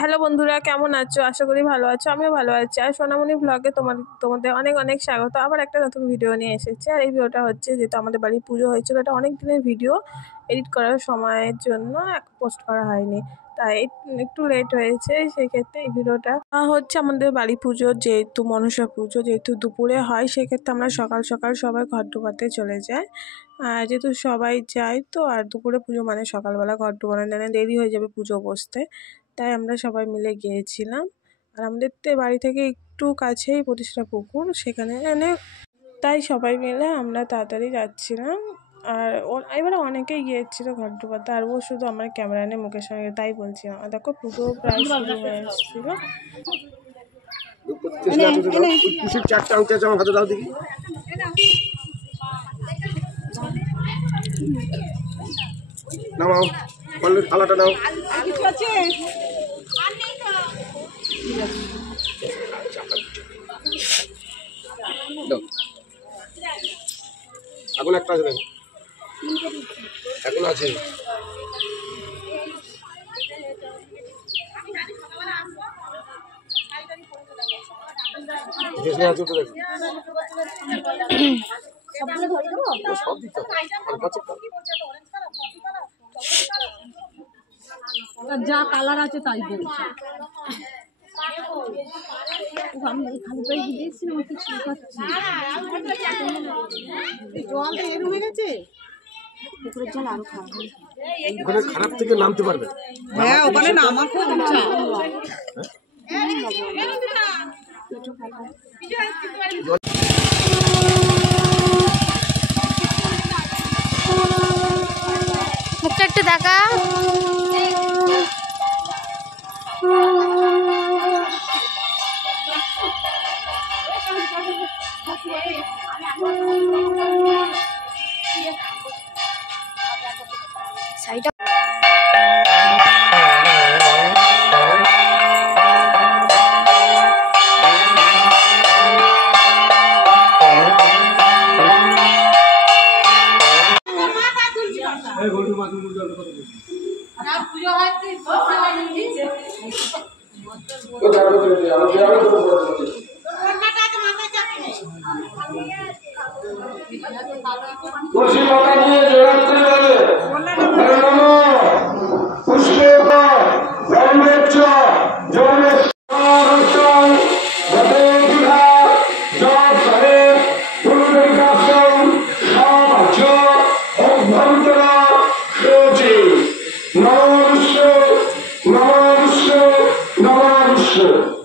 Hello বন্ধুরা, কেমন আছো? আশা করি ভালো আছো। আমিও ভালো আছি। আর সোনামণি ব্লগে তোমাদের অনেক অনেক স্বাগত। আবার একটা নতুন ভিডিও নিয়ে এসেছি। আর এই ভিডিওটা হচ্ছে, যেহেতু আমাদের বাড়ি পুজো হয়েছিল, এটা অনেক দিনের ভিডিও, এডিট করার সময়ের জন্য পোস্ট করা হয়নি, তাই একটু লেট হয়েছে। সেক্ষেত্রে এই ভিডিওটা হচ্ছে আমাদের বাড়ি পুজো, যেহেতু মনসা পুজো যেহেতু দুপুরে হয়, সেক্ষেত্রে আমরা সকাল সকাল সবাই ঘর ডোবাতে চলে যাই। যেহেতু সবাই যায় তো, আর দুপুরে পুজো মানে সকালবেলা ঘর ডোবানো দেরি হয়ে যাবে পুজো বসতে, তাই আমরা সবাই মিলে গিয়েছিলাম। আর আমাদের বাড়ি থেকে একটু কাছেই প্রতিষ্ঠা পুকুর, সেখানে তাই সবাই মিলে আমরা তাড়াতাড়ি যাচ্ছিলাম। আর এবারে অনেকেই গিয়েছিল ঘর ডোবাতে, আর ও শুধু আমার ক্যামেরা নিয়ে মুখের সঙ্গে, তাই বলছিলাম। আর দেখো পুজো প্রায় শুরু হয়ে এসেছিল। নাও থালাটা নাও। এখন একটা আছে, এখন আছে। যা কালার আছে তাই বলছি। আমি খালি পায়ে দিয়েছি না, কিছু জল এর হয়ে গেছে। পুকুরের জল আরো খারাপ, ওখানে খারাপ থেকে নামতে পারবে। হ্যাঁ, ওখানে নামা খুব ইচ্ছা। মুখটা একটু দেখা। সাইডটা নমস্কার।